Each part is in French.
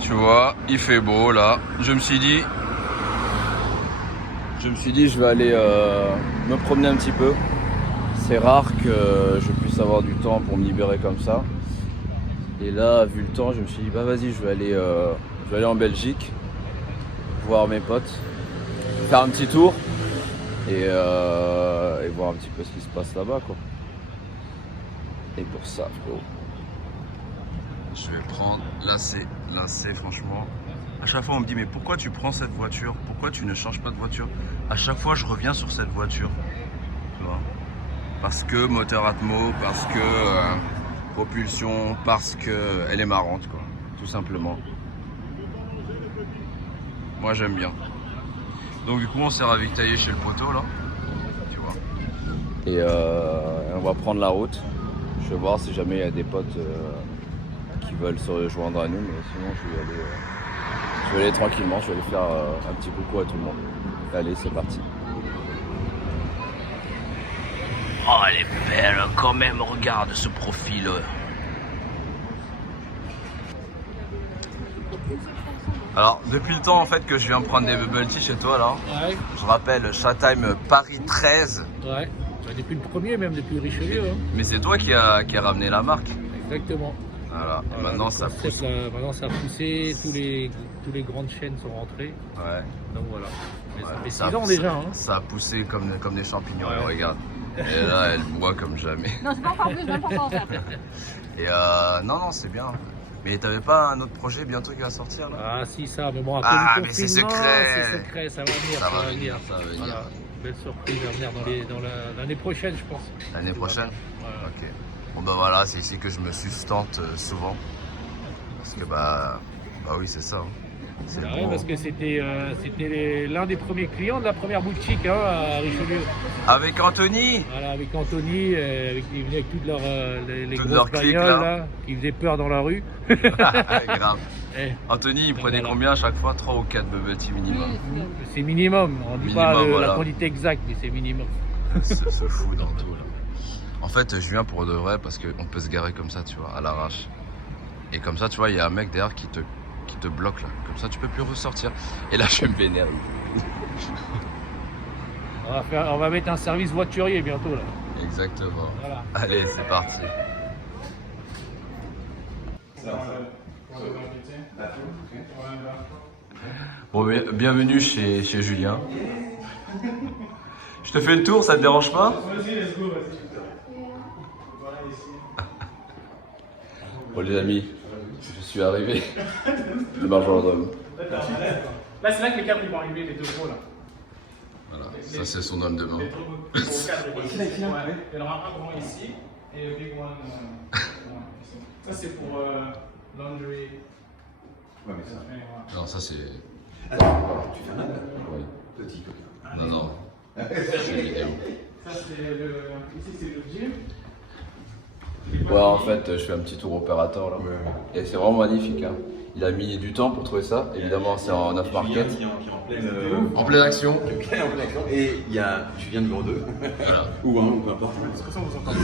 Tu vois, il fait beau là. Je me suis dit, je vais aller me promener un petit peu. C'est rare que je puisse avoir du temps pour me libérer comme ça. Et là, vu le temps, je me suis dit, bah vas-y, je vais aller en Belgique, voir mes potes, faire un petit tour et voir un petit peu ce qui se passe là-bas, quoi. Et pour ça, frérot, je vais prendre l'AC, franchement. À chaque fois, on me dit, mais pourquoi tu prends cette voiture? Pourquoi tu ne changes pas de voiture? À chaque fois, je reviens sur cette voiture. Tu vois? Parce que moteur Atmo, parce que propulsion, parce que elle est marrante, quoi. Tout simplement. Moi, j'aime bien. Donc, du coup, on s'est ravitaillé chez le poteau, là. Tu vois. Et on va prendre la route. Je vais voir si jamais il y a des potes qui veulent se rejoindre à nous, mais sinon je vais aller tranquillement, je vais aller faire un petit coucou à tout le monde. Allez, c'est parti. Oh, elle est belle quand même, regarde ce profil. Alors, depuis le temps en fait que je viens prendre des bubble tea chez toi là, ouais. Je rappelle Chatime Paris 13. Ouais, depuis le premier, même depuis Richelieu. Hein. Mais c'est toi qui a ramené la marque. Exactement. Voilà, et maintenant ça pousse. Maintenant ça a poussé, tous les grandes chaînes sont rentrées. Ouais. Donc voilà. Mais ouais, ça fait 6 ans déjà. Hein. Ça a poussé comme des champignons, ouais. Regarde. Et là, elle boit comme jamais. Non, c'est pas encore plus, même pour ça. Et non, c'est bien. Mais t'avais pas un autre projet bientôt qui va sortir là? Ah si, ça, mais bon, à cause du confinement, c'est secret, ça va venir. Ça va venir. Voilà. Belle surprise à venir dans l'année prochaine, je pense. L'année prochaine? Ok. Bon bah voilà, c'est ici que je me sustente souvent. Parce que bah oui, c'est ça. C'est vrai, parce que c'était l'un des premiers clients de la première boutique hein, à Richelieu. Avec Anthony. Voilà, avec Anthony, ils venaient avec toutes les toutes grosses bagnoles là, qui faisaient peur dans la rue. Grave. Anthony, il prenait combien à chaque fois? 3 ou 4 bubble tea minimum? C'est minimum, on ne dit pas la quantité exacte, mais c'est minimum. C'est fou dans tout là. En fait, je viens pour de vrai parce qu'on peut se garer comme ça, tu vois, à l'arrache. Et comme ça, tu vois, il y a un mec derrière qui te bloque là. Comme ça, tu peux plus ressortir. Et là, je me vénère. On va mettre un service voiturier bientôt là. Exactement. Voilà. Allez, c'est parti. Bon, bienvenue chez Julien. Je te fais le tour, ça te dérange pas? Vas-y, let's go, vas-y. Bon les amis, je suis arrivé de Marjordome. Là, c'est là que les câbles vont arriver, les deux gros là. Voilà, ça c'est son homme de main. Les deux gros câbles ici. Ouais. Il y en aura un grand ici et le big one ici. Ça c'est pour laundry. Ouais, mais ça. Non, ça c'est. Attends, tu fais un âne? Oui. Petit comme Non, non. Ça c'est le. Ici c'est le gym. Ouais, en fait, je fais un petit tour opérateur là. Et c'est vraiment magnifique. Hein. Il a mis du temps pour trouver ça. évidemment, c'est en off-market. En pleine action. En pleine action. Et il y a Julien numéro 2. Voilà. Ou 1, ou peu importe. De toute façon, vous entendez.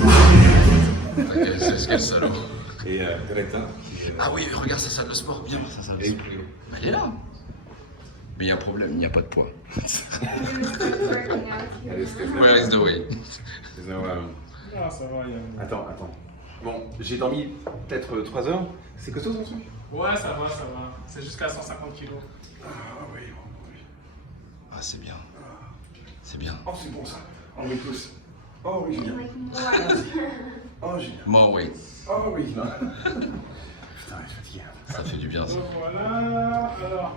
Ok, c'est quel salaud. Et Coletta. Ah oui, regarde sa salle de sport, bien. Sa salle de sport. Elle est là. Mais il y a un problème, il n'y a pas de poids. Where is the way? Ah, ça va, il y a. Attends. Bon, j'ai dormi peut-être 3 heures. C'est costaud son son? Ouais, ça va. C'est jusqu'à 150 kilos. Ah oui. Ah, c'est bien. C'est bien. Oh, c'est bon ça. Oh, oui, pousse. Oh oui, Julien. Oh, Julien. More weight. Oh oui. Putain, je suis fatigué. Ça fait du bien ça. Donc voilà, alors.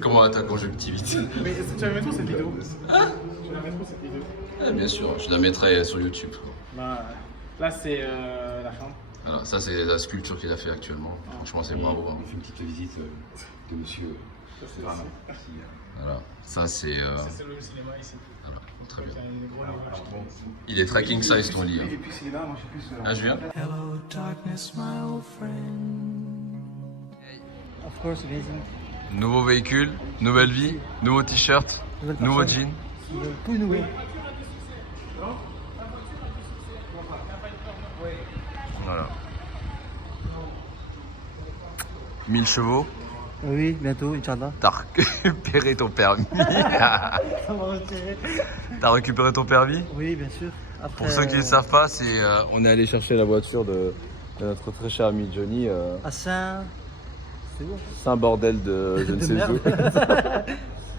Comment va ta conjonctivite? Mais est-ce que tu vas mettre où cette vidéo? Hein? Tu vas mettre où cette vidéo? Ah, bien sûr, je la mettrai sur YouTube. Bah, là c'est la chambre. Voilà, ça c'est la sculpture qu'il a fait actuellement. Franchement, c'est bravo. Hein. On fait une petite visite de monsieur Drama. Voilà, ça c'est. Ça c'est le cinéma ici. Voilà, très bien. Il y a une grosse image. Il est tracking size ton lit. Hein. Et puis c'est là, moi je sais plus. Ah, Julien? Hello, darkness, my old friend. Of course, amazing. Nouveau véhicule, nouvelle vie, nouveau t-shirt, nouveau jean. Tout nouveau. Voilà. 1000 chevaux. Oui, bientôt, Inch'Allah. T'as récupéré ton permis. Ça va retirer. T'as récupéré ton permis? Oui, bien sûr. Après, Pour ceux qui ne savent pas, c'est on est allé chercher la voiture de notre très cher ami Johnny. À Saint... C'est où? Saint-Bordel de je ne De sais où. merde.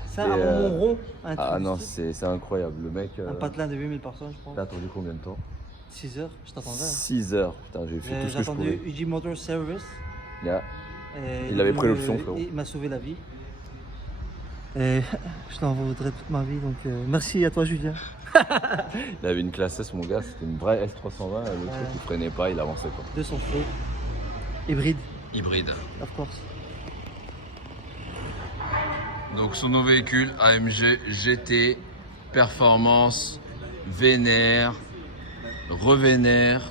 Saint Et, à Montron. Ah non, c'est incroyable. Le mec. Un patelin de 8000 personnes, je T'as pense. attendu combien de temps? 6 heures, je t'attendais. 6 heures. Putain, j'ai fait tout J'ai ce que je attendu pouvais. UG Motor Service. Yeah. Et Il avait pris l'option, frérot. Il m'a sauvé la vie. Et je t'en voudrais toute ma vie, donc merci à toi, Julien. Il avait une classe S, mon gars. C'était une vraie S320. Le truc, il freinait pas, il avançait pas. 200 chevaux. Hybride, Hybride. of course. Donc son nouveau véhicule AMG GT, performance, vénère, revénère.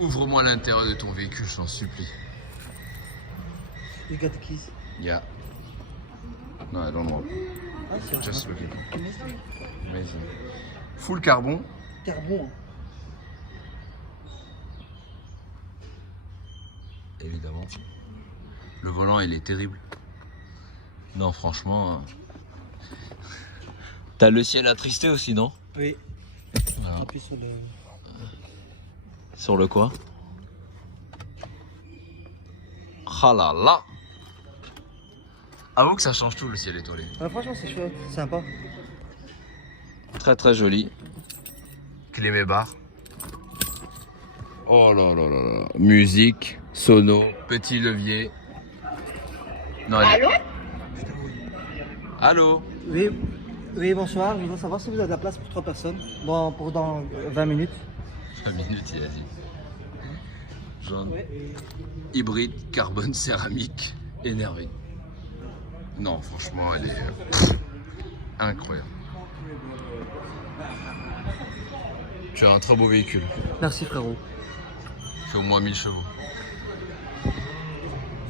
Ouvre-moi l'intérieur de ton véhicule, je t'en supplie. You got the keys. Yeah. No, I don't want. Ah, c'est Just looking. amazing. Amazing. Full carbon. Carbon. Évidemment. Le volant, il est terrible. Non, franchement. T'as le ciel attristé aussi, non? Oui. Voilà. Appuie sur le... Sur le quoi? Ah là là! Avoue que ça change tout, le ciel étoilé. Ah, franchement, c'est chouette, sympa. Très très joli. Clémé bar. Oh là là là là. Musique, sono, petit levier. Non, allô? Allô? Oui, oui, bonsoir. Je voudrais savoir si vous avez de la place pour 3 personnes pour dans 20 minutes. 20 minutes, il a dit. Jaune. Hybride, carbone, céramique, énervé. Non, franchement, elle est incroyable. Tu as un très beau véhicule. Merci, frérot. Il fait au moins 1000 chevaux.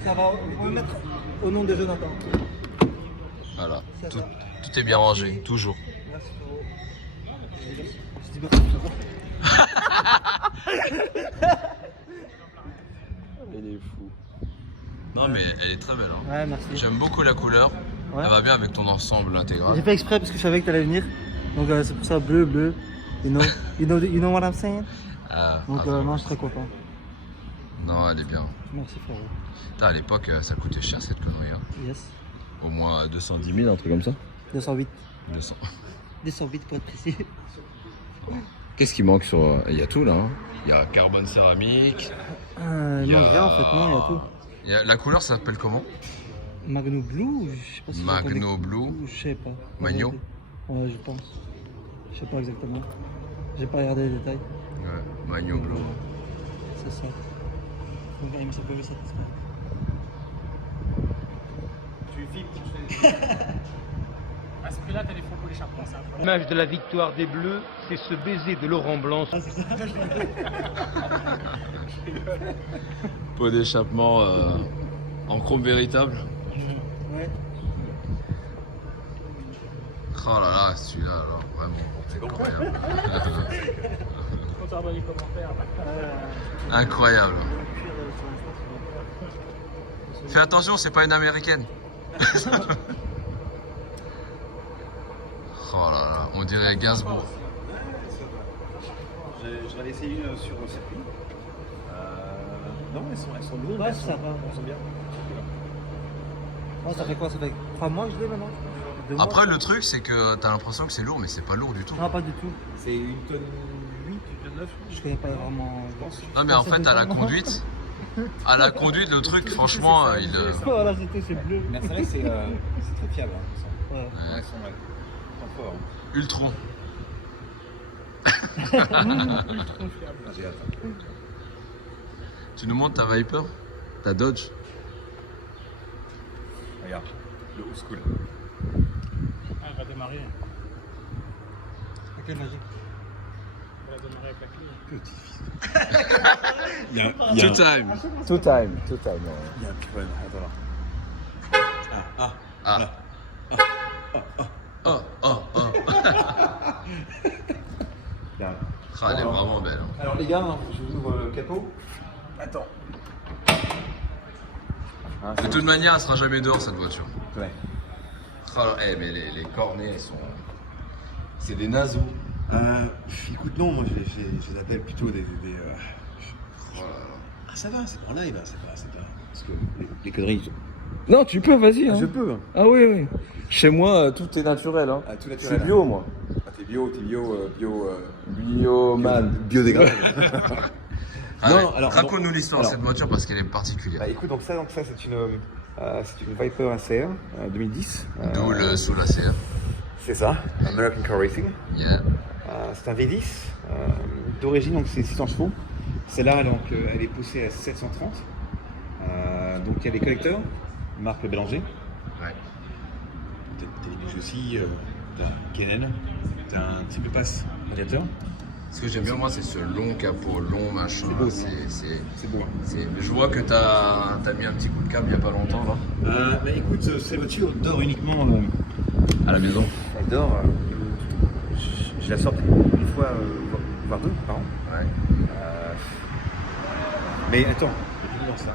Ça va, vous pouvez mettre au nom de Jonathan. Voilà. C'est Tout, ça. tout est bien rangé, toujours. Merci, frérot. Je dis merci, frérot. Elle est fou. Non, mais elle est très belle. Hein. Ouais, merci. J'aime beaucoup la couleur. Ouais. Elle va bien avec ton ensemble intégral. J'ai fait exprès parce que je savais que tu allais venir. Donc c'est pour ça, bleu, bleu. You know what I'm saying? Ah, Donc non, je suis très content. non, elle est bien. Merci, frérot. Putain, à l'époque, ça coûtait cher cette connerie. Hein. Yes. Au moins 210 000, un truc comme ça. 208. 200. 208 pour être précis. Qu'est-ce qui manque sur. Il y a tout là. Hein. Il y a carbone céramique. Il manque rien en fait, non, il y a tout. La couleur, ça s'appelle comment? Magno Blue, je sais pas si Magno Blue. Je sais pas. Magno? Ouais, je pense. Je sais pas exactement. J'ai pas regardé les détails. Ouais, Magno Blue. C'est ça. Donc il ça peut me satisfaire. À ce prix-là, t'as des faux pour l'échappement, c'est incroyable. L'image de la victoire des Bleus, c'est ce baiser de Laurent Blanc. Pot d'échappement en chrome véritable. Ouais. Oh là là, celui-là, alors vraiment, c'est incroyable. Compte dans les commentaires. Incroyable. Fais attention, c'est pas une américaine. Oh là là, on dirait Gainsbourg. J'en ai essayé une sur le circuit. Non, elles sont lourdes. Ouais, c'est sympa. Elles sont bien. Oh, ça fait quoi? Ça fait 3 mois que je l'ai maintenant? 2 mois? Après, le truc, c'est que t'as l'impression que c'est lourd, mais c'est pas lourd du tout. Non, pas du tout. C'est une tonne 8, une tonne 9. Je connais pas vraiment. Non, mais en fait, à la conduite, le truc, franchement, il. Voilà, c'est tout, c'est bleu. Mais c'est vrai que c'est très fiable. Hein, ça. Ouais. Ouais, elles sont forts. Ultron. J'ai hâte. Tu nous montres ta Viper? Ta Dodge? Regarde, le old school. Ah, elle va démarrer. Quelle magique. Elle va démarrer avec la clé. Two time. Two time. Il y a un petit problème. Attends là. Ah. Oh, oh, oh. Là. Ah, elle est vraiment belle. Hein. Alors les gars, je vous ouvre le capot. Attends. Hein, De toute manière, elle sera jamais dehors cette voiture. Ouais. Alors, mais les cornets, elles sont. C'est des naseaux. Écoute, non, moi je l'appelle plutôt des Ah, ça va, c'est pour live, hein, c'est pas. Parce que les conneries. Non, tu peux, vas-y. Hein. Je peux. Ah oui, oui. Chez moi, tout est naturel. Hein. Ah, tout naturel. C'est bio, moi. Ah, t'es bio. Bioman. Biodégradable. Non, alors. raconte-nous l'histoire de alors- cette voiture parce qu'elle est particulière. Bah écoute, donc ça c'est une Viper ACR 2010. D'où le sous la CR. C'est ça, American Car Racing. Yeah. C'est un V10 d'origine, donc c'est 600 chevaux. Celle-là, donc, elle est poussée à 730. Donc il y a les collecteurs, marque Le Bélanger. Ouais. T'as les bouges aussi, t'as Kenen, t'as un petit peu passe radiateur. Ce que j'aime bien moi, c'est ce long capot, long machin. C'est beau, C'est beau. je vois que t'as mis un petit coup de câble il y a pas longtemps là. Bah écoute, cette voiture dort uniquement À la maison. Elle dort. Je la sors une fois, voire deux par an. Ouais. Mais attends, je vais dire ça.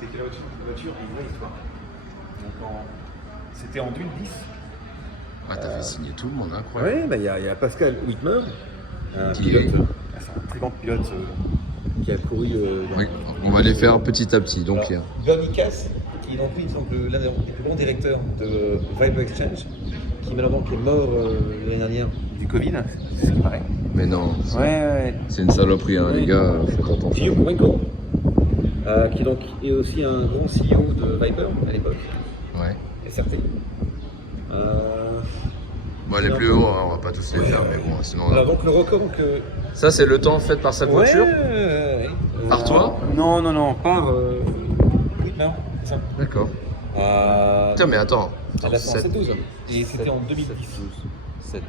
C'est que la voiture a une vraie histoire. Donc c'était en 2010. Ah, t'as fait signer tout le monde, incroyable. Ouais, bah il y a Pascal Whitmer, un Qui pilote. est- C'est un très grand pilote qui a couru. Oui, on va les faire petit à petit. Donc, il y a- Bernie Cass, qui est donc lui, l'un des plus grands directeurs de Viper Exchange, qui malheureusement est mort l'année dernière du Covid, c'est ce qui paraît. Mais non, Ouais. c'est une saloperie, hein, les gars, faites attention. Guillaume Winkle, qui donc est aussi un grand CEO de Viper à l'époque, Ouais. SRT. Bon, les plus hauts, hein, on va pas tous les faire, mais bon, sinon. Alors donc le record Ça, c'est le temps fait par cette voiture Ouais. Par toi Non, par Whitmer, c'est ça. D'accord. Putain, mais attends. Elle a fait en 7, 7-12 et c'était en 2010. 7-12.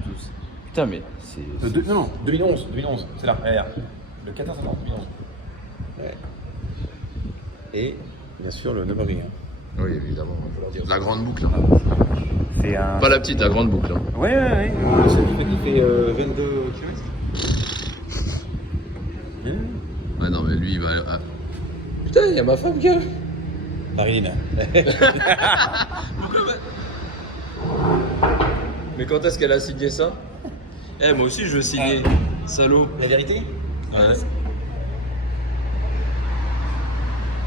Putain, mais c'est. Non, 2011, c'est là, regarde. Le 14 septembre 2011. Ouais. Et bien sûr le Nürburgring. Oui, évidemment. La grande boucle. Hein. C'est un. Pas la petite, la grande boucle. Hein. Ouais. Celui qui fait 22 km. Ouais, non, mais lui, il va. Ah. Putain, il y a ma femme qui a. Marilyn. Mais quand est-ce qu'elle a signé ça? Eh, moi aussi, je veux signer. Salaud. La vérité? Ouais.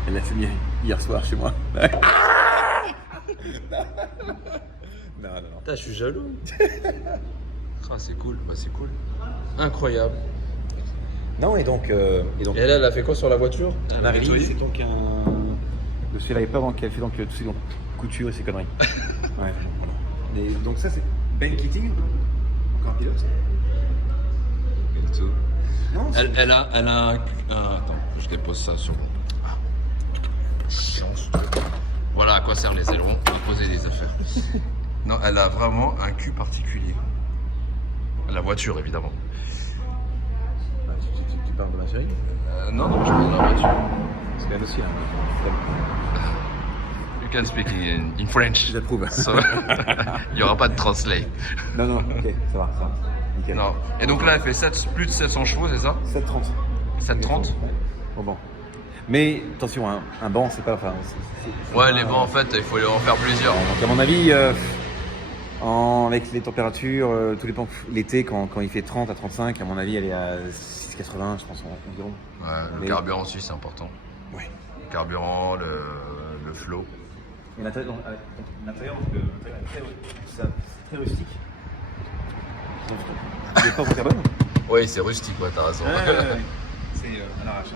Elle l'a signé hier soir chez moi. Non. Putain, je suis jaloux. Ah, c'est cool. Bah, c'est cool. Incroyable. Non, et donc. Et elle, elle a fait quoi sur la voiture? Marilyn, c'est donc un. Le chez Viper, donc elle fait donc toutes ces coutures et ces conneries. Ouais, voilà. Et donc ça, c'est Ben Keating, encore un pilote. Et tout. Non, Elle a un. Attends, je dépose ça sur mon. Voilà à quoi servent les ailerons. On va poser des affaires. Non, elle a vraiment un cul particulier. La voiture, évidemment. Tu parles de ma chérie? Non, je parle de la voiture. Parce qu'elle aussi, hein. You can speak in French. J'approuve. So, il n'y aura pas de translate. Non, ok, ça va. Nickel. Non. Et donc là, elle fait plus de 700 chevaux, c'est ça? 730. 730? Au banc. Mais attention, hein, un banc, c'est pas. Enfin, Ouais, les bancs, en fait, il faut en faire plusieurs. Donc, à mon avis, avec les températures, tout dépend. L'été, quand il fait 30 à 35, à mon avis, elle est à 6,80, je pense, environ. Ouais, le Mais- carburant aussi, c'est important. Ouais. Le carburant, le flow. Et l'intérieur, c'est très rustique. Il n'est pas en carbone. Oui, c'est rustique, ouais, t'as raison. C'est à l'arrache.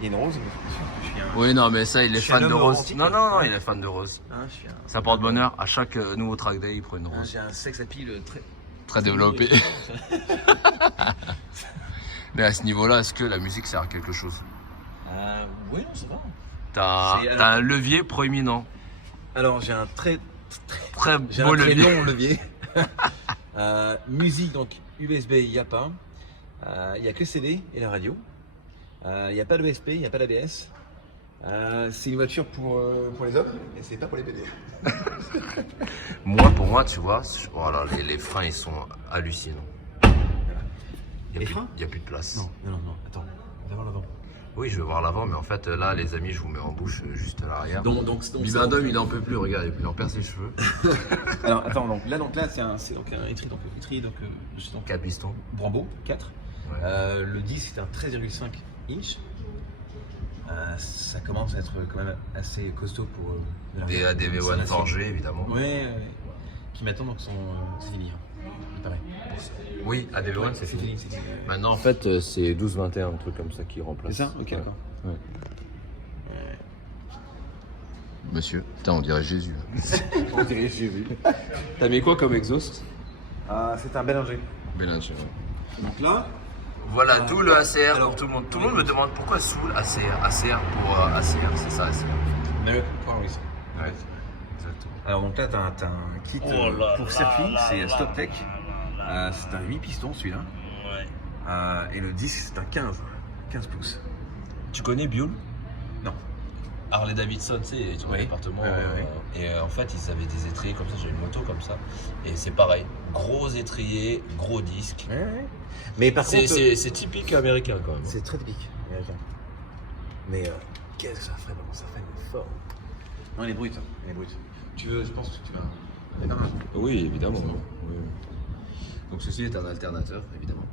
Il y a une rose, je suis un. Oui, non, mais ça, il est Je suis un fan de homme rose. romantique. Non, il est fan de rose. Je suis un. Ça porte bonheur. À chaque nouveau track day, il prend une rose. J'ai un sex appeal très. Très développé. Mais à ce niveau-là, est-ce que la musique sert à quelque chose? Oui, non, ça va. T'as un levier proéminent. Alors, j'ai un très Très beau levier. long levier. Musique, donc USB, il n'y a pas. Il n'y a que CD et la radio. Il n'y a pas de ESP, il n'y a pas d'ABS. C'est une voiture pour les hommes et c'est pas pour les bébés. Pour moi, tu vois, voilà, les freins, ils sont hallucinants. Les freins ? Il n'y a plus de place. Non, attends, on va voir l'avant. Oui, je vais voir l'avant, mais en fait, là, les amis, je vous mets en bouche juste à l'arrière. Donc Bibendum, il en peut plus, regarde, il en perd ses cheveux. Alors attends, donc là c'est un étri, donc 4 pistons. Brembo 4. Ouais. Le disque c'est un 13,5 inch. Ça commence à être quand même assez costaud pour Des ADV1 forgés, évidemment. Ouais. Qui maintenant donc c'est fini. Il paraît. Oui, ADV1, c'est fini. C'est fini. Maintenant, en fait, c'est 12-21, un truc comme ça qui remplace. C'est ça. Ok, d'accord. Ouais. Monsieur, putain, on dirait Jésus. On dirait Jésus. T'as mis quoi comme exhaust? C'est un Bélanger. Bélanger, ouais. Donc là. Voilà, tout le ACR pour tout le monde. Tout le monde me demande pourquoi sous ACR. ACR pour ACR, c'est ça ACR. Mais le point oui. Ouais, exactement. Alors donc là t'as un kit pour circuit, c'est StopTech. C'est un 8 pistons celui-là. Ouais. Et le disque c'est un 15 pouces. Tu connais Buell? Non. Harley Davidson, tu sais, ils ont un département. Et en fait, ils avaient des étriers comme ça, j'ai une moto comme ça. Et c'est pareil, gros étrier, gros disque. Ouais. Mais par contre. C'est typique américain quand même. C'est très typique américain. Mais qu'est-ce que ça ferait, vraiment ça ferait fort. Non, elle est brute. Tu veux, je pense que tu vas. Non. Oui, évidemment. Oui. Donc ceci est un alternateur, évidemment.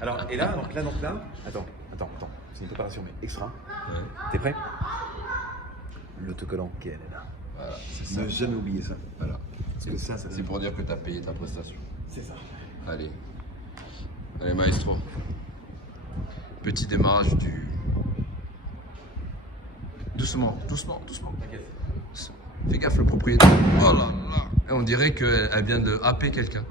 Alors, et là, donc là. Attends. C'est une préparation, mais extra. Ouais. T'es prêt? L'autocollant qu'elle est là. Voilà, c'est ça. Ne jamais oublier ça. Voilà. Parce que ça C'est pour dire que tu as payé ta prestation. C'est ça. Allez, maestro. Petit démarrage du. Doucement. T'inquiète. Fais gaffe, le propriétaire. Oh là là. Et on dirait qu'elle vient de happer quelqu'un.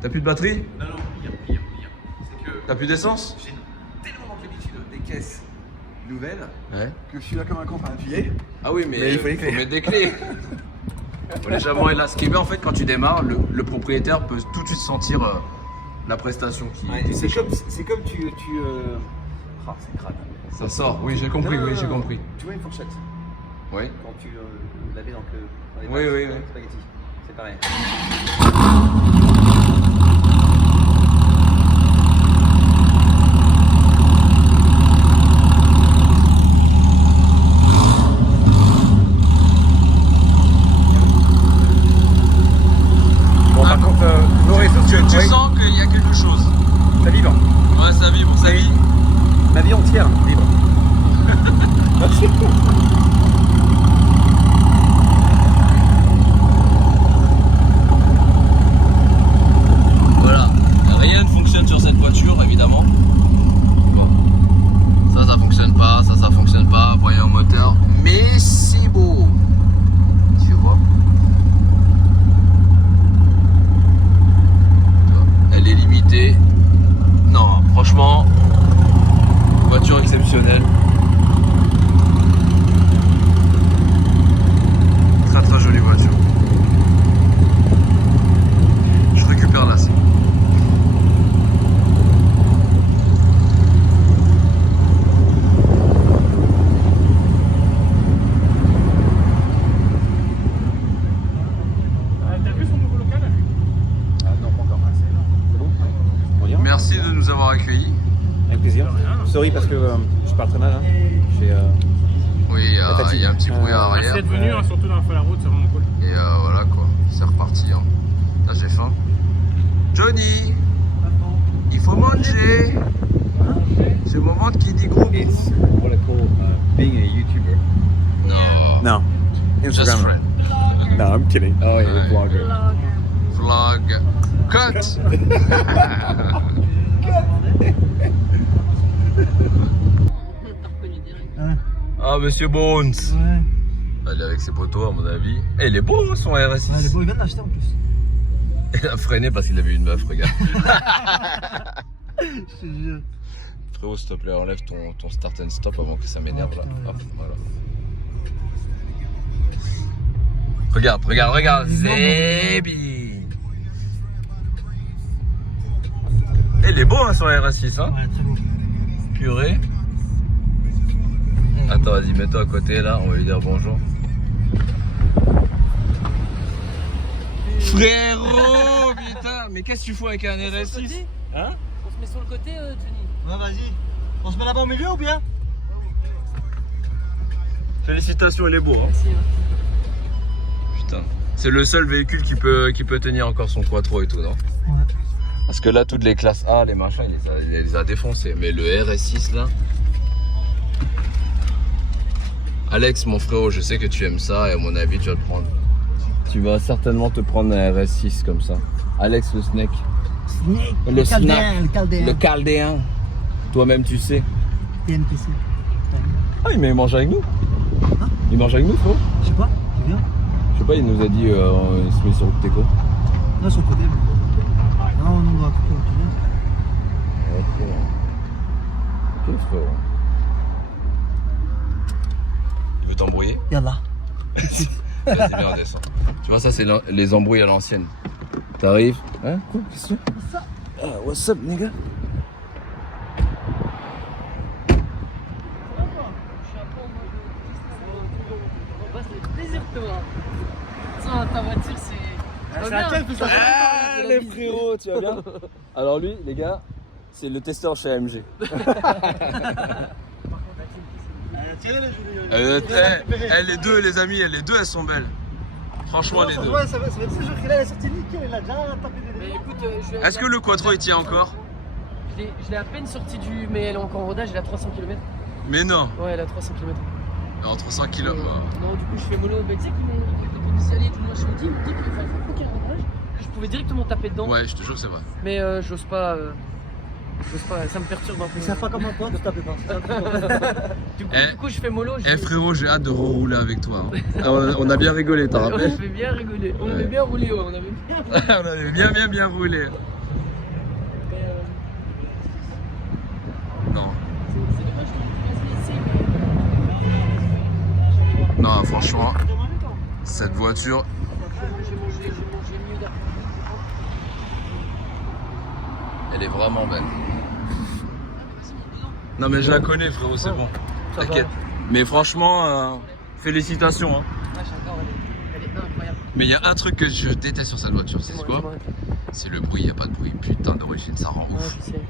T'as plus de batterie? Non, pire. C'est que T'as plus d'essence? j'ai tellement d'habitude des caisses nouvelles Ouais. que je suis là comme un con à appuyer. Ah oui, mais il faut les clés. faut mettre des clés. Faut légèrement là. Ce qui est bien en fait quand tu démarres, le propriétaire peut tout de suite sentir la prestation qui. C'est comme tu Ah, c'est crade. Ça sort. Oui, j'ai compris. Non. Oui, j'ai compris. Tu vois une fourchette Oui. quand tu la mets dans les Oui. spaghettis. C'est pareil. Bon, par contre, Tu sens qu'il y a quelque chose. ça vibre. Ouais, ça vibre, ça vibre. Ma vie entière vibre. Voilà. Rien ne fonctionne sur cette voiture, évidemment. Bon. Ça fonctionne pas, ça fonctionne pas. Voyons moteur. Mais c'est beau. Tu vois. Elle est limitée. Non, franchement, voiture exceptionnelle. Très jolie voiture. Je récupère là. T'as vu son nouveau local là? Ah non, pas encore. C'est bon? On y va? Merci de nous avoir accueillis. Avec plaisir. Sorry parce que je parle très mal. Hein. Oui, il y a un petit brouillard Merci arrière. d'être venu, hein, surtout dans la la route, c'est vraiment cool. Et voilà quoi, c'est reparti. Hein. Là j'ai faim. Johnny, il faut manger. C'est le moment qui dit gros. It's what I call being a YouTuber. Non. No. Just Instagram. friend. No, I'm kidding. Oh yeah, Ouais. vlogger. Vlog. Cut. Ah, monsieur Bones. Ouais. Elle est avec ses potos à mon avis. Eh, il est beau son RS6. Ah, il est beau, il vient de l'acheter en plus. Il a freiné parce qu'il avait une meuf, regarde. Je te jure. Frérot, s'il te plaît, enlève ton start and stop avant que ça m'énerve là. putain, Hop, voilà. Regarde. Zébi. Eh, il est beau hein, son RS6 hein. Ouais, très beau. Purée. Attends, vas-y, mets-toi à côté là, on va lui dire bonjour. Frérot, putain, mais qu'est-ce que tu fous avec un RS6? Hein? On se met sur le côté, Johnny. Ouais, vas-y. On se met là-bas au milieu ou bien? Félicitations, il est beau. Hein. Merci. Putain, c'est le seul véhicule qui peut tenir encore son quattro et tout, non? Ouais. Parce que là, toutes les classes A, les machins, il les a défoncés. Mais le RS6 là. Alex, mon frérot, je sais que tu aimes ça et à mon avis, tu vas le prendre. Tu vas certainement te prendre un RS6 comme ça. Alex le Snake. Snake. Le Chaldéen, snack. le Chaldéen. Le Chaldéen. Toi-même, tu sais. TMTC. Ah, mais il mange avec nous. Hein? Il mange avec nous, frérot. Je sais pas, tu viens? Je sais pas, il nous a dit il se met sur le Teco. Là, sur le côté. Non, on va couper, tu viens? Ok, frérot. Tu veux t'embrouiller? Yallah. Vas-y, viens, on descend. Tu vois, ça, c'est les embrouilles à l'ancienne. T'arrives. Hein? Quoi? Qu'est-ce que tu fais? Ah, what's up, nigga? Plaisir de te voir. Tiens, ta voiture, c'est. Ah, les frérots, tu vas bien? Alors lui, les gars, c'est le testeur chez AMG. Les deux, les amis, les deux, elles sont belles. Franchement, les deux. Ouais, ça fait ce jour qu'il a sorti nickel, il a déjà tapé des Mais écoute, Est-ce que le quattro il tient encore? Je l'ai à peine sorti du. Mais elle est encore en rodage, elle a 300 km. Mais non. Ouais, elle a 300 km. En 300 km. Non, du coup, je fais mollo. Mais tu sais qu'ils m'ont dit aller tout le monde. Je me dis, il me dit qu'il faut qu'il y ait un rodage. Je pouvais directement taper dedans. Ouais, je te jure que c'est vrai. Mais j'ose pas. J'ose pas, ça me perturbe un peu. Ils savent pas comment toi, tu tapes pas. Du coup, je fais mollo. Eh frérot, j'ai hâte de rerouler avec toi. Hein. On a bien rigolé, t'as On rappelé? avait bien rigolé. On avait bien roulé, ouais. On avait bien. On avait bien roulé. Non. C'est dommage que tu fasses Non, franchement, cette voiture. J'ai mangé mieux d'après. Elle est vraiment belle. Non mais je la connais frérot, c'est bon. T'inquiète. Mais franchement, félicitations. Hein. Ouais, j'adore, elle est incroyable. Mais il y a un truc que je déteste sur cette voiture, c'est quoi? C'est le bruit, il n'y a pas de bruit. Putain d'origine, ça rend ouf. Ouais, je sais.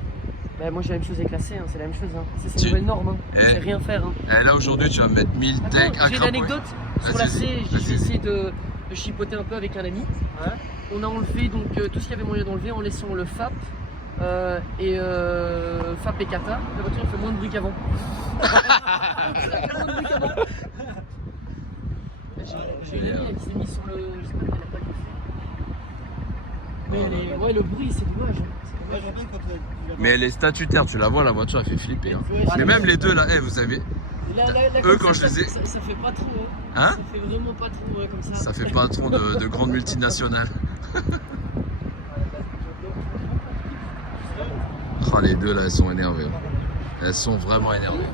Bah, moi j'ai la même chose avec la C, hein, c'est la même chose. Hein. C'est Tu- une nouvelle norme. Hein. Eh. C'est rien faire. Hein. Et là aujourd'hui tu vas mettre 1000 tech à J'ai une anecdote sur la C, j'ai essayé de chipoter un peu avec un ami. Ouais. On a enlevé donc tout ce qu'il y avait moyen d'enlever en laissant le FAP et FAP et Kata. La voiture elle fait moins de bruit qu'avant. Elle fait moins de bruit qu'avant. J'ai une amie elle s'est mise sur le. Je sais pas, elle a pas kiffé. Mais elle est... ouais, le bruit c'est dommage. Hein. Ouais, j'aime bien quand tu Mais elle est statutaire, tu la vois, la voiture elle fait flipper. Hein. Ouais, Mais même les deux là, vous avez. Là, Eux, comme quand ça, je les ai- ça fait pas trop. Hein? Ça fait vraiment pas trop comme ça. Ça fait pas trop de grandes multinationales. Oh, les deux là, elles sont énervées. Elles sont vraiment énervées.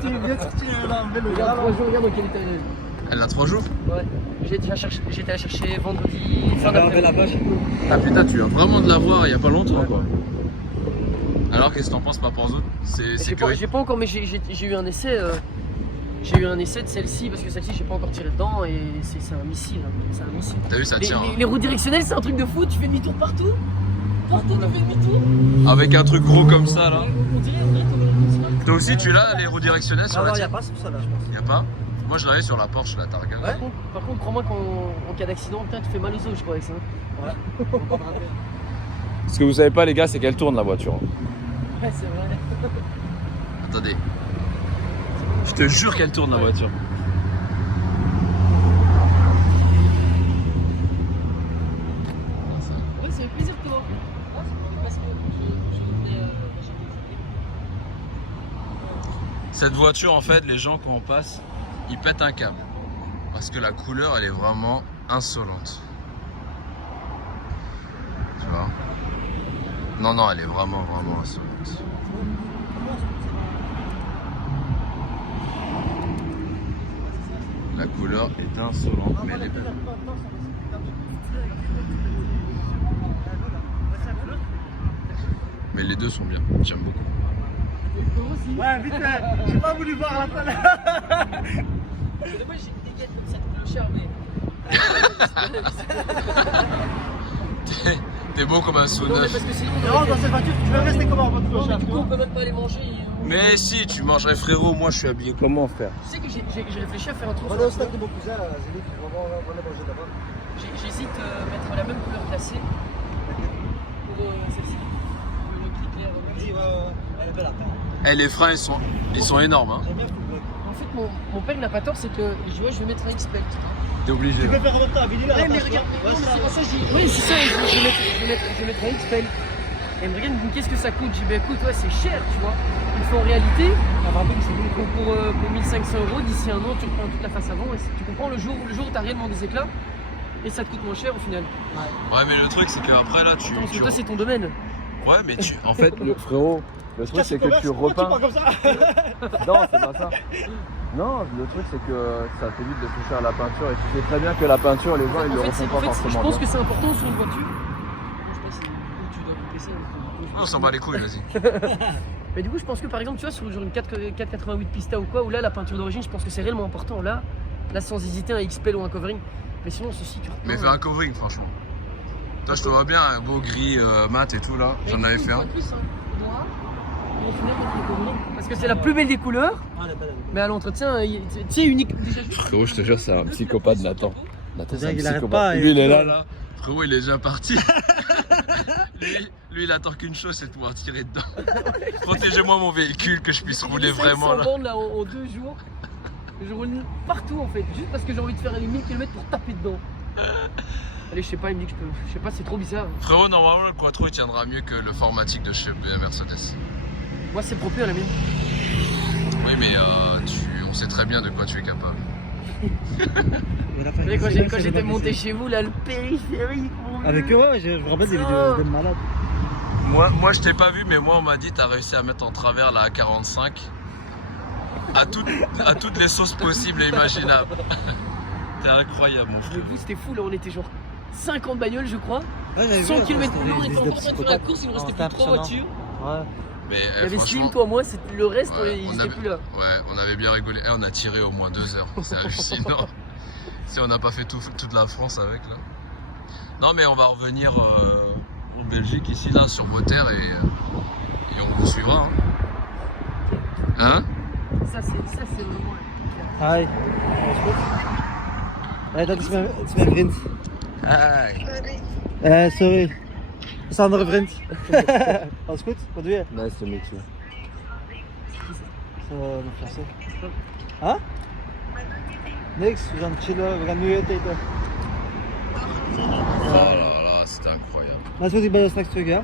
Tu viens de sortir là en vélo. Regarde, 3 jours, regarde dans quel état elle est. Elle a 3 jours? Ouais. J'étais la chercher vendredi fin d'après-midi. Ah putain, tu viens vraiment de la voir il y a pas longtemps quoi. Alors qu'est-ce que t'en penses par rapport aux autres? C'est que. J'ai pas encore, mais j'ai eu un essai. J'ai eu un essai de celle-ci parce que celle-ci j'ai pas encore tiré dedans et c'est un missile. Hein. C'est un missile. T'as vu ça tient hein. Les roues directionnelles c'est un truc de fou, tu fais demi-tour partout. Partout tu fais demi-tour. Avec un truc gros comme ça là. On dirait qu'on est Toi aussi tu l'as les roues directionnelles sur la Alors, il n'y a tienne? pas sur ça là, je pense. Y'a pas? Moi je l'avais sur la Porsche, la Targa. Par contre, crois-moi qu'en cas d'accident, putain, tu fais mal aux os, je crois, avec ça. Ouais. Ce que vous savez pas les gars, c'est qu'elle tourne la voiture. Ouais, c'est vrai. Attendez. Je te jure qu'elle tourne la voiture. Ouais, ça fait plaisir de te voir. Parce que Cette voiture en fait, les gens quand on passe, ils pètent un câble. Parce que la couleur elle est vraiment insolente. Tu vois? Non, non, elle est vraiment insolente. La couleur est insolente, mais elle est belle. Mais les deux sont bien, j'aime beaucoup. Ouais, vite, j'ai pas voulu voir la salle. moi, j'ai la visite. T'es beau comme un sous Non, mais neuf. parce que sinon, Non, dans cette voiture, tu vas rester comment votre non, mais clochard, du tu coup, on vois? peut même pas aller manger. Mais si, tu mangerais frérot, moi je suis habillé Comment faire? Tu sais que j'ai réfléchi à faire un truc. On est au stade de mon cousin, là, Zénith, on va aller manger là-bas. J'hésite à mettre la même couleur glacée pour celle-ci. Le gris clair. Vas-y, elle est belle après. Eh, les freins ils sont énormes hein. J'aime bien ce black. En fait, mon père n'a pas tort, c'est que je vais mettre un XPEL. T'es obligé. Tu peux faire en même temps, Billy là. Ouais, mais regarde, non, mais c'est pour ça que je dis. Oui, c'est ça, je vais mettre un XPEL. Et elle me regarde, il me dit qu'est-ce que ça coûte? Je dis, bah écoute, ouais, c'est cher, tu vois. Il faut en réalité, pour 1500 € d'ici un an, tu reprends toute la face avant. Et tu comprends le jour où t'as réellement des éclats et ça te coûte moins cher au final. Ouais, mais le truc c'est qu'après là tu. Parce que toi, c'est ton domaine. Ouais, mais tu. En fait, frérot, le truc c'est que tu repeins. comme ça. Non, c'est pas ça. Non, le truc c'est que ça t'évite de toucher à la peinture et tu sais très bien que la peinture, les gens ils le refont pas je forcément pense bien. que c'est important sur une voiture. Je sais pas si tu dois couper ça. On s'en bat les couilles, vas-y. Mais du coup, je pense que par exemple, tu vois, sur une 488 Pista ou quoi, où là, la peinture d'origine, je pense que c'est réellement important. Là, sans hésiter, un XPEL ou un covering. Mais sinon, ceci, tu Mais fais un covering, franchement. Toi, je te vois bien, un beau gris mat et tout là. J'en avais fait un. Plus, hein, noir. Et au final, on fait covering. Parce que c'est la plus belle des couleurs. Mais à l'entretien, tu sais, unique. Frérot, je te jure, c'est un psychopathe, Nathan. Nathan, c'est un Il arrête psychopathe. pas. Lui, il est là. Frérot, il est déjà parti. lui, il attend qu'une chose, c'est de pouvoir tirer dedans. Protégez-moi mon véhicule, que je puisse rouler vraiment là. Là en 2 jours. Je roule partout en fait, juste parce que j'ai envie de faire les 1000 km pour taper dedans. Allez, je sais pas, il me dit que je peux. Je sais pas, c'est trop bizarre. Frérot, normalement, le Quattro il tiendra mieux que le Formatic de chez Mercedes. Moi, c'est propre à la mienne. Oui, mais on sait très bien de quoi tu es capable. Mais quand j'étais monté chez vous, là, le périphérique, mon vieux. Avec eux, ouais, je me rappelle des vidéos de malades. Moi, je t'ai pas vu, mais moi, on m'a dit t'as réussi à mettre en travers la A45 à toutes les sauces possibles et imaginables. T'es incroyable, mon frère. Avec vous, c'était fou, là, on était genre 50 bagnoles, je crois. Ouais, j'avais 100 vu, km c'était on des était encore en train de faire la psychopathes. course, il nous restait Non, plus c'était 3 impressionnant. voitures. Ouais. Mais Il y avait franchement, Slim, toi, moi, le reste, ouais, ils on étaient avait- plus là. Ouais, on avait bien rigolé. On a tiré au moins 2 heures. C'est hallucinant. Si on n'a pas fait toute la France avec là. Non, mais on va revenir en Belgique ici là sur vos terres et on vous suivra. Hein, Ça, c'est vraiment. Hi. Hey, dat is mijn vriend. Hi. Sorry. Dat is een andere vriend. Alles goed? Wat doe je? Nice to meet you. Zo, in français. Huh? Niks, we gaan chillen, we gaan nu eten. Oh là là, c'est incroyable. Maar is goed, ik ben er straks terug, ja?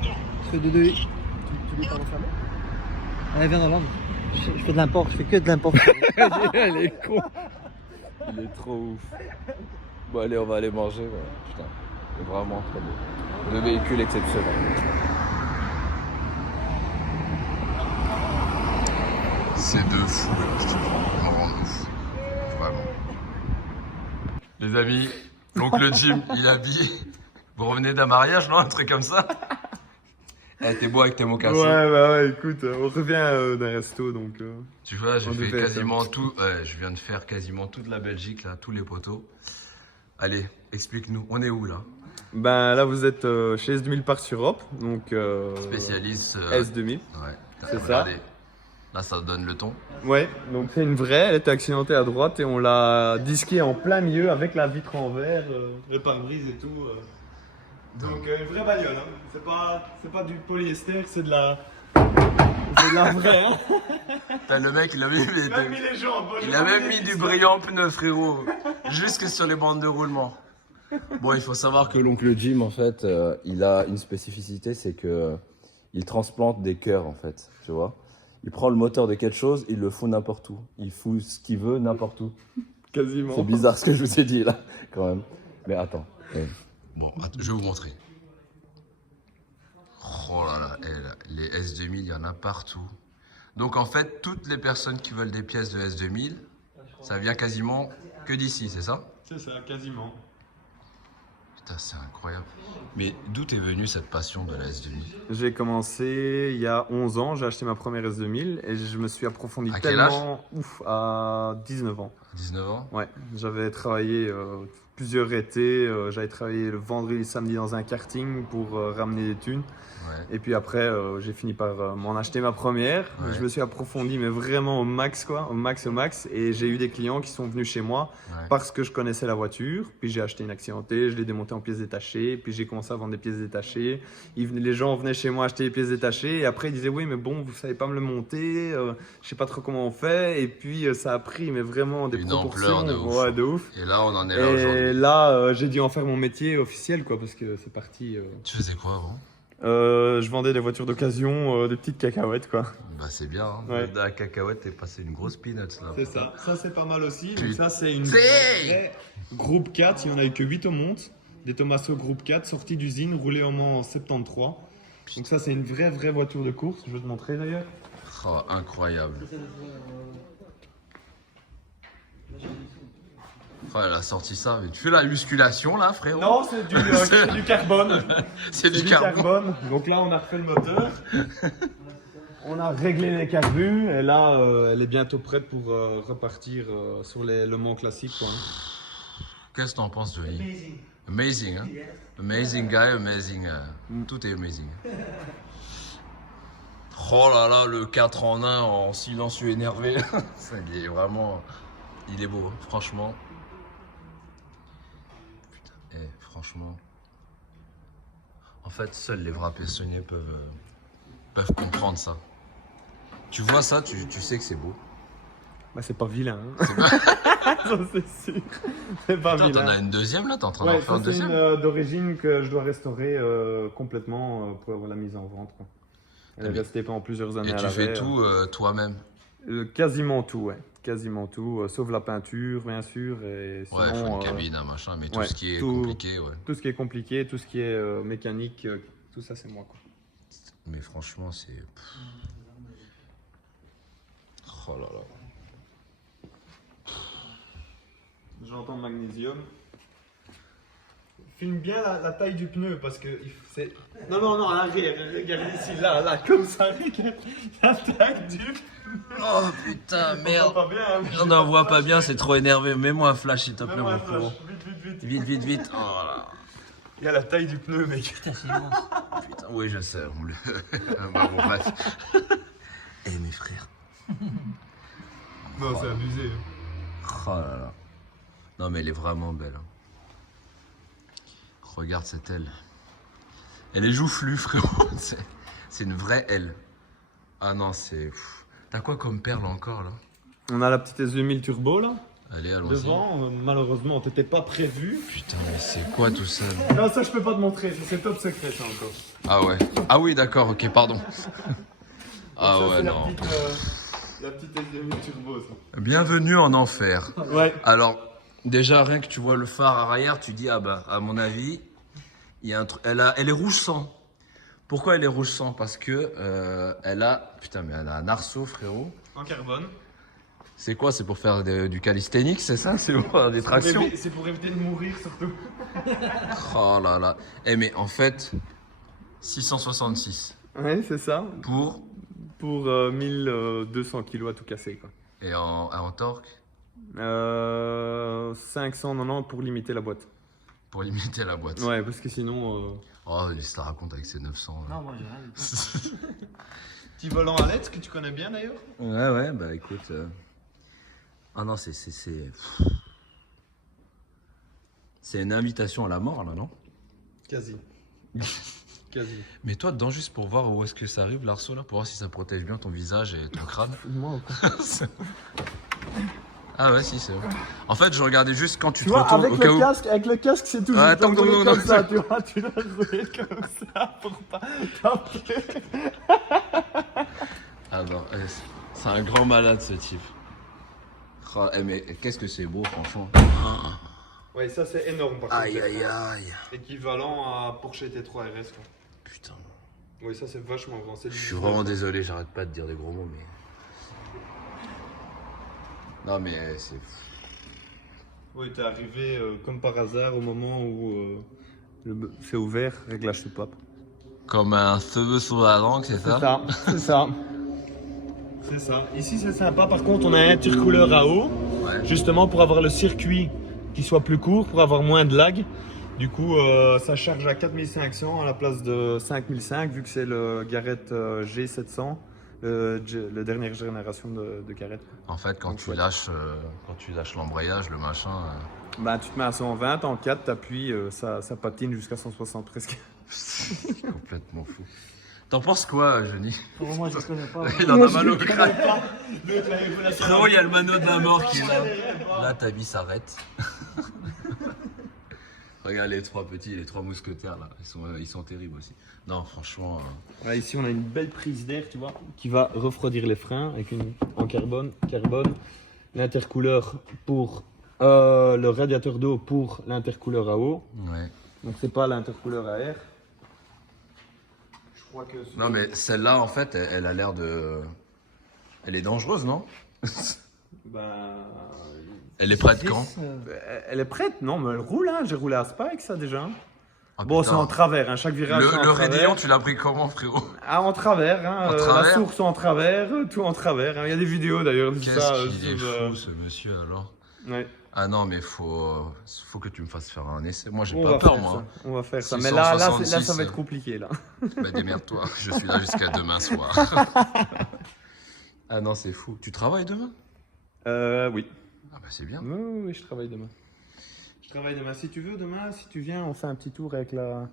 Is goed, doei. Tu lui parles flamand? Hij vient d'Hollande. Je fais de l'import, je fais que de l'import. Il est con. Il est trop ouf. Bon, allez, on va aller manger. Ouais. Putain, c'est vraiment trop beau. Le véhicule exceptionnel. C'est de fou, je te jure. On rend ouf. Vraiment. Les amis, l'oncle Jim, il est habillé. Vous revenez d'un mariage, non? Un truc comme ça? Eh, t'es beau avec tes mocassins. Ouais, bah ouais, écoute, on revient d'un resto donc. Tu vois, j'ai on fait devait quasiment être- tout. Ouais, je viens de faire quasiment toute la Belgique, là, tous les poteaux. Allez, explique-nous, on est où là? Ben là, vous êtes chez S2000 Parts Europe, donc. Spécialiste. S2000. Ouais. C'est ça. Regardez. Là, ça donne le ton. Ouais, donc c'est une vraie, elle était accidentée à droite et on l'a disquée en plein milieu avec la vitre en verre, le pare-brise et tout. Donc une vraie bagnole, hein. C'est pas du polyester, c'est de la vraie. Hein. Putain, le mec, il a mis, Il a mis les jambes. il a même mis du brillant pneu, frérot. Jusque sur les bandes de roulement. Bon, il faut savoir que L'oncle Jim, en fait, il a une spécificité, c'est que il transplante des cœurs, en fait, tu vois. Il prend le moteur de quelque chose, il le fout n'importe où. Il fout ce qu'il veut n'importe où. Quasiment. C'est bizarre ce que je vous ai dit là, quand même. Mais attends. Bon, je vais vous montrer. Oh là là, les S2000, il y en a partout. Donc en fait, toutes les personnes qui veulent des pièces de S2000, ça vient quasiment que d'ici, c'est ça? C'est ça, quasiment. Putain, c'est incroyable. Mais d'où est venue cette passion de la S2000? J'ai commencé il y a 11 ans, j'ai acheté ma première S2000 et je me suis approfondi À quel âge? tellement. À 19 ans. 19 ans? Ouais, j'avais travaillé plusieurs étés. J'avais travaillé le vendredi et le samedi dans un karting pour ramener des thunes. Ouais. Et puis après, j'ai fini par m'en acheter ma première. Ouais. Je me suis approfondi, mais vraiment au max, quoi, au max. Et j'ai eu des clients qui sont venus chez moi parce que je connaissais la voiture. Puis j'ai acheté une accidentée, je l'ai démontée en pièces détachées. Puis j'ai commencé à vendre des pièces détachées. Les gens venaient chez moi acheter des pièces détachées. Et après, ils disaient, oui, mais bon, vous savez pas me le monter. Je sais pas trop comment on fait. Et puis ça a pris, mais vraiment des Une proportions. ampleur de ouf. Ouais, de ouf. Et là, on en est là Et aujourd'hui. là, j'ai dû en faire mon métier officiel, quoi, parce que c'est parti. Tu faisais quoi avant? Je vendais des voitures d'occasion, des petites cacahuètes, quoi. Bah c'est bien, hein. Ouais. De la cacahuète, t'es passé une grosse peanuts là. C'est ça. Ça, c'est pas mal aussi. Tu- Donc ça, c'est une C'est- vraie groupe 4. Il n'y en a eu que 8 au monde. Des Tomaso groupe 4, sorties d'usine, roulées en Mans en 73. Donc ça, c'est une vraie voiture de course. Je vais te montrer d'ailleurs. Oh, incroyable. Oh, elle a sorti ça, mais tu fais la musculation là, frérot? Non, c'est du carbone. C'est du carbone. Donc là, on a refait le moteur. On a réglé les carbus. Et là, elle est bientôt prête pour repartir sur le Mans classique, quoi. Qu'est-ce que t'en penses, Johnny? Amazing, hein? Amazing guy, amazing. Tout est amazing. Oh là là, le 4 en 1 en silencieux énervé. Ça, il est vraiment. Il est beau, hein, franchement. Putain, franchement. En fait, seuls les vrais passionnés peuvent comprendre ça. Tu vois ça, tu sais que c'est beau. Bah, c'est pas vilain. Hein. Ça, c'est sûr. C'est pas Attends, vilain. t'en as une deuxième là? T'es en train d'en Ouais, faire une ça c'est deuxième? une d'origine que je dois restaurer complètement pour avoir la mise en vente, quoi. Elle est mais- restée pendant plusieurs années Et à tu la fais tout toi-même? Quasiment tout, ouais. Quasiment tout, sauf la peinture, bien sûr. Et sinon, Ouais, il faut une cabine, un machin, mais tout ouais, ce qui est tout- compliqué, ouais. Tout ce qui est compliqué, tout ce qui est mécanique, tout ça, c'est moi, quoi. Mais franchement, c'est. Oh là là. J'entends magnésium. Filme bien la taille du pneu parce que c'est. Non, à l'arrière. Regarde ici, là, comme ça. Regarde la taille du pneu. Oh putain, On merde. voit pas bien, hein, mais On n'en voit pas bien, c'est trop énervé. Mets-moi un flash, s'il te plaît, Mets-moi un mon frérot. flash. Vite. Vite. Oh là. Il y a la taille du pneu, mec. Putain, oui, je sais. Bon, bref. Eh, mes frères. Non, c'est abusé. Oh là là. Non, mais elle est vraiment belle. hein. Regarde cette aile. Elle est joufflue, frérot. C'est une vraie aile. Ah non, c'est. T'as quoi comme perle encore là? On a la petite S2000 turbo là. Allez, allons-y. Devant, malheureusement, t'étais pas prévu. Putain, mais c'est quoi tout ça? Non, ça je peux pas te montrer, c'est top secret ça encore. Ah ouais. Ah oui, d'accord, ok, pardon. Ah Ça, ouais, c'est non. La petite S2000 turbo ça. Bienvenue en enfer. Ouais. Alors, déjà, rien que tu vois le phare arrière, tu dis, ah bah, à mon avis, il y a un truc. Elle est rouge sang. Pourquoi elle est rouge sang? Parce que elle a. Putain, mais elle a un arceau, frérot. En carbone. C'est quoi? C'est pour faire du calisthenics, c'est ça? C'est pour faire des tractions? C'est pour éviter de mourir surtout. Oh là là. Eh, mais en fait, 666 Ouais, c'est ça. pour. Pour 1200 kilos à tout casser quoi. Et en torque? 590 pour limiter la boîte. Pour limiter la boîte. Ouais, parce que sinon. Oh, il se la raconte avec ses 900. là. Non, moi j'ai rien dit. Petit volant à LED que tu connais bien d'ailleurs. Ouais, bah écoute. Ah non, c'est une invitation à la mort, là, non? Quasi. Quasi. Mais toi, dedans, juste pour voir où est-ce que ça arrive, l'arceau, là, pour voir si ça protège bien ton visage et ton crâne. Moi, ou quoi? Ah ouais, si, c'est vrai. En fait, je regardais juste quand tu Tu te vois, retournes au cas où. avec le casque, c'est toujours Ouais, attends, roulé non, comme non. ça, tu vois, tu dois rouler comme ça pour pas taper. Ah non, c'est un grand malade, ce type. Oh, mais qu'est-ce que c'est beau, franchement. Ouais, ça c'est énorme par contre. Aïe, aïe, aïe. Équivalent à Porsche T3 RS quoi. Putain. Oui, ça c'est vachement grand. Je suis vraiment désolé, j'arrête pas de dire des gros mots, mais. Non, mais c'est. Oui, t'es arrivé comme par hasard au moment où c'est ouvert, réglage sous pape. Comme un cheveu sur la langue, c'est ça? C'est ça. C'est ça. Ici c'est sympa, par contre on a un intercouleur à eau, Ouais. justement pour avoir le circuit qui soit plus court pour avoir moins de lag. Du coup, ça charge à 4500 à la place de 5005 vu que c'est le Garrett G700, la dernière génération de Garrett. En fait, quand tu lâches l'embrayage, le machin. Bah, tu te mets à 120, en 4, t'appuies, ça patine jusqu'à 160 presque. C'est complètement fou. T'en penses quoi, Johnny? Pour moi, je connais pas. Il en a mal au crâne. Frérot, il y a le mano de la mort qui est là. Là, ta vie s'arrête. Regarde les trois petits, les trois mousquetaires là, ils sont terribles aussi. Non, franchement. Ouais, ici, on a une belle prise d'air, tu vois, qui va refroidir les freins avec en carbone, l'intercouleur pour le radiateur d'eau pour l'intercouleur à eau. Ouais. Donc c'est pas l'intercouleur à air. Je crois que. Non mais celle-là en fait, elle a l'air de. Elle est dangereuse, non? Bah. Elle est prête quand? Elle est prête, non, mais elle roule, hein. J'ai roulé à Spa avec ça déjà. Ah, bon, putain. c'est en travers, hein. Chaque virage. Le raidillon, tu l'as pris comment, frérot? Ah, en travers, hein. En travers. La source en travers, tout en travers. Hein. Il y a des vidéos d'ailleurs de ça. Qu'est-ce qu'il est fou, ce monsieur alors? Ouais. Ah non, mais faut que tu me fasses faire un essai. Moi, j'ai On pas va peur, faire moi. ça. On va faire ça. Mais là, 666, ça va être compliqué, là. Bah, démerde-toi. Je suis là jusqu'à demain soir. Ah non, c'est fou. Tu travailles demain? Oui. Ah bah, c'est bien. Oui, je travaille demain. Je travaille demain. Si tu veux, demain, si tu viens, on fait un petit tour avec la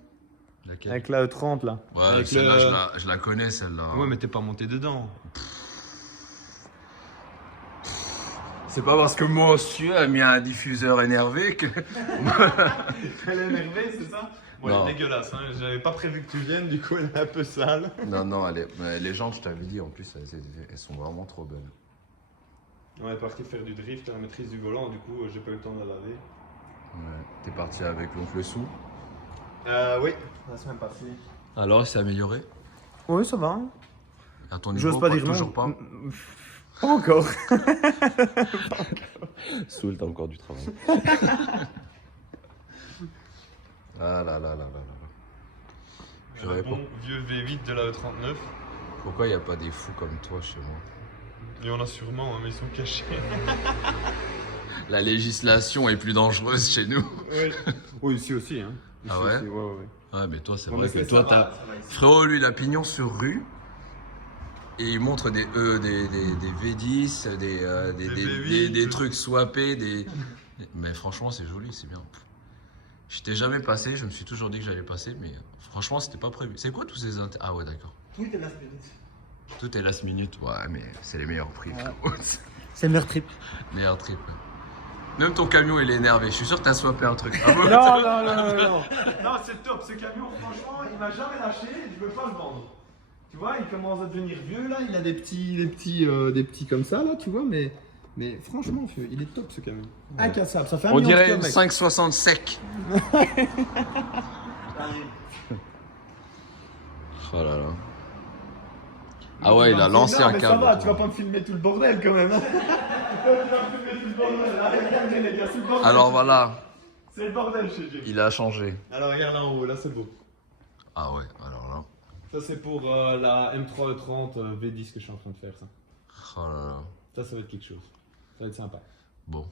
E30, là. Ouais, celle-là, je la connais, celle-là. Ouais, mais t'es pas monté dedans. C'est pas parce que monsieur a mis un diffuseur énervé que... Elle est énervée, c'est ça? Bon, elle est dégueulasse, hein. J'avais pas prévu que tu viennes, du coup elle est un peu sale. Non, les jantes, je t'avais dit, en plus, elles sont vraiment trop belles. On est parti faire du drift à la maîtrise du volant, du coup j'ai pas eu le temps de la laver. Ouais. T'es parti avec l'oncle Sou? Oui, la semaine passée. Alors, il s'est amélioré? Oui, ça va. À ton niveau, j'ose pas dire toujours non. pas? Pas encore. Soul, t'as encore du travail. Ah là. Un bon vieux V8 de la E39. Pourquoi il n'y a pas des fous comme toi chez moi? Il y en a sûrement, hein, mais ils sont cachés. La législation est plus dangereuse chez nous. Oui, ici aussi. Hein. Ah ouais? Aussi, ouais. Ouais, mais toi, c'est Bon, vrai que toi, t'as... Frérot, lui, il a pignon sur rue. Et il montre des V10, des trucs swappés, Mais franchement, c'est joli, c'est bien. Je t'ai jamais passé, je me suis toujours dit que j'allais passer, mais franchement, c'était pas prévu. C'est quoi tous ces Ah ouais, d'accord. Tout est last minute. Tout est last minute, ouais, mais c'est les meilleurs prix, frérot. C'est le meilleur trip. Meilleur trip. Même ton camion, il est énervé. Je suis sûr que t'as swappé un truc. Non. Non, c'est top. Ce camion, franchement, il m'a jamais lâché. Je veux pas le vendre. Tu vois, il commence à devenir vieux là. Il a des petits comme ça là, tu vois. Mais franchement, il est top ce camion. Incassable. Ça fait un On million de dirait une kilomètres. 560 sec. Oh là là. Ah ouais, il a lancé un câble. Ça va, tu vas pas me filmer tout le bordel quand même. Alors voilà. C'est le bordel chez Dieu. Il a changé. Alors regarde en haut, là c'est beau. Ah ouais, alors là. Ça c'est pour la M3 E30 V10 que je suis en train de faire ça. Oh là là. Ça va être quelque chose. Ça va être sympa. Bon.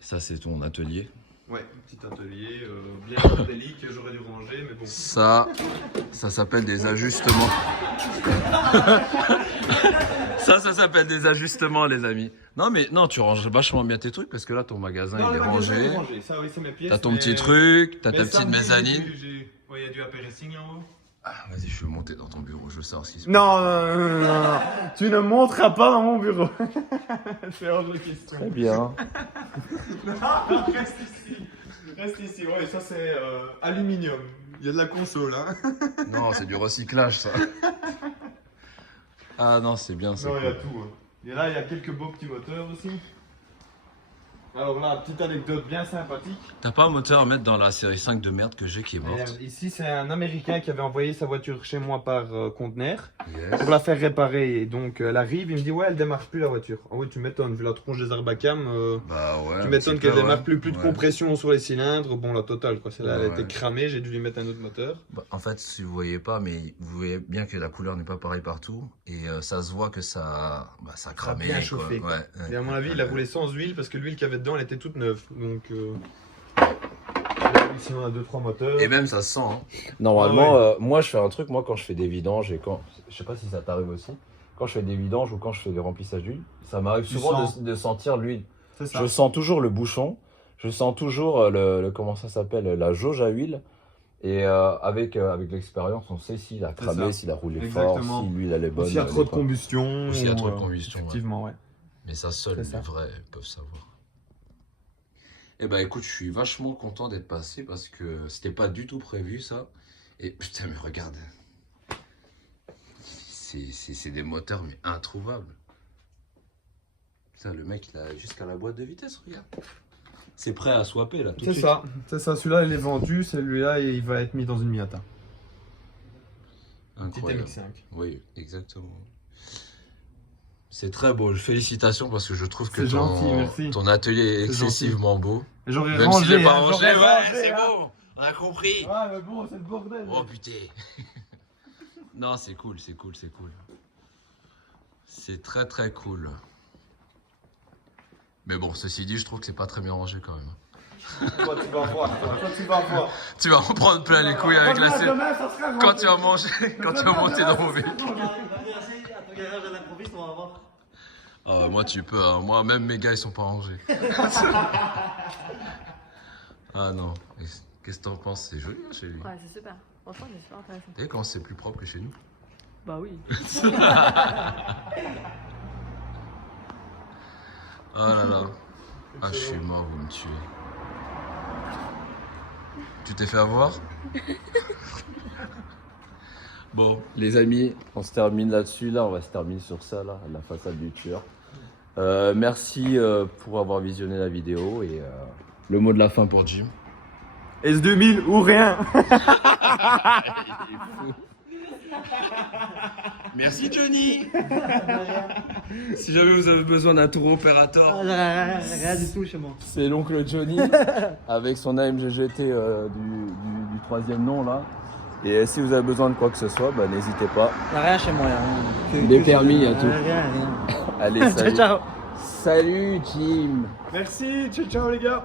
Et ça c'est ton atelier. Ouais, petit atelier bien bordélique, j'aurais dû ranger, mais bon. Ça s'appelle des ajustements. Ça s'appelle des ajustements, les amis. Non, mais non, tu ranges vachement bien tes trucs parce que là, ton magasin, il est rangé. Ça, oui, c'est mes pièces. T'as ton petit truc, t'as ta petite samedi, mezzanine. Ouais, il y a du AP Racing en haut. Ah, vas-y, je vais monter dans ton bureau, je veux savoir ce qui se passe. Non. Tu ne monteras pas dans mon bureau. C'est hors de question. Très bien. Non, reste ici. Ouais, ça c'est aluminium. Il y a de la console, hein. Non, c'est du recyclage, ça. Ah non, c'est bien, ça. Non, il y a tout. Hein. Et là, il y a quelques beaux petits moteurs aussi. Alors là, petite anecdote bien sympathique. T'as pas un moteur à mettre dans la série 5 de merde que j'ai qui est morte? Ici, c'est un Américain qui avait envoyé sa voiture chez moi par conteneur Yes. pour la faire réparer. Et donc, elle arrive, il me dit ouais, elle démarre plus la voiture. Ah oui, tu m'étonnes, vu la tronche des Arbacam. Bah ouais. Tu m'étonnes qu'elle démarre plus de Ouais. compression sur les cylindres. Bon, la totale quoi. Celle-là, elle a Ouais. été cramée, j'ai dû lui mettre un autre moteur. Bah, en fait, si vous voyez pas, mais vous voyez bien que la couleur n'est pas pareille partout. Et ça se voit que ça a cramé. bien quoi. chauffé. Ouais, Et à mon avis, il a roulé sans huile parce que l'huile qu'il y avait dedans, elle était toute neuve. Donc, là, ici, on a 2-3 moteurs. Et même ça se sent. Hein. Normalement, Ah moi je fais un truc, moi quand je fais des vidanges et quand, je sais pas si ça t'arrive aussi, quand je fais des vidanges ou quand je fais des remplissages d'huile, ça m'arrive souvent de sentir l'huile. C'est ça. Je sens toujours le bouchon, je sens toujours comment ça s'appelle, la jauge à huile. Et avec l'expérience, on sait s'il a cramé, s'il a roulé Exactement. fort, si l'huile elle est bonne. S'il y a trop de combustion. S'il y a trop de combustion. Effectivement, ouais. Mais ça, seuls les vrais peuvent savoir. Eh ben écoute, je suis vachement content d'être passé parce que c'était pas du tout prévu ça. Et putain, mais regarde. C'est des moteurs mais introuvables. Putain, le mec il a jusqu'à la boîte de vitesse, regarde. C'est prêt à swapper là tout de suite. C'est ça, celui-là il est vendu, celui-là il va être mis dans une Miata. Incroyable. Petit MX5. Oui, exactement. C'est très beau, félicitations parce que je trouve que ton atelier est excessivement beau. J'aurais même rangé, s'il n'est pas hein, rangé, c'est hein. bon, on a compris. Ouais mais bon, c'est le bordel. Oh putain. Non, c'est cool, c'est cool, c'est cool. C'est très très cool. Mais bon, ceci dit, je trouve que c'est pas très bien rangé quand même. Toi tu vas voir, tu vas voir. Tu vas en prendre plein les couilles avec la selle. Quand tu vas manger, quand tu vas monter dans mon véhicule. Moi tu peux, hein. Moi même mes gars ils sont pas rangés. Ah non, qu'est-ce que t'en penses? C'est joli hein, chez lui. Ouais, c'est super. Franchement, c'est super intéressant. Et quand c'est plus propre que chez nous? Bah oui. Ah là là. Ah je suis mort, vous me tuez. Tu t'es fait avoir? Bon, les amis, on se termine là-dessus. Là, on va se terminer sur ça, là, la façade du tueur. Merci pour avoir visionné la vidéo et le mot de la fin pour Jim. S2000 ou rien. Merci Johnny. Si jamais vous avez besoin d'un tour opérateur, Rien du tout chez moi. c'est l'oncle Johnny avec son AMG GT du troisième nom là. Et si vous avez besoin de quoi que ce soit, bah, n'hésitez pas. Il n'y a rien chez moi. Des permis, il y a tout. Rien. Allez, salut. Ciao. Salut Jim. Merci, ciao ciao les gars.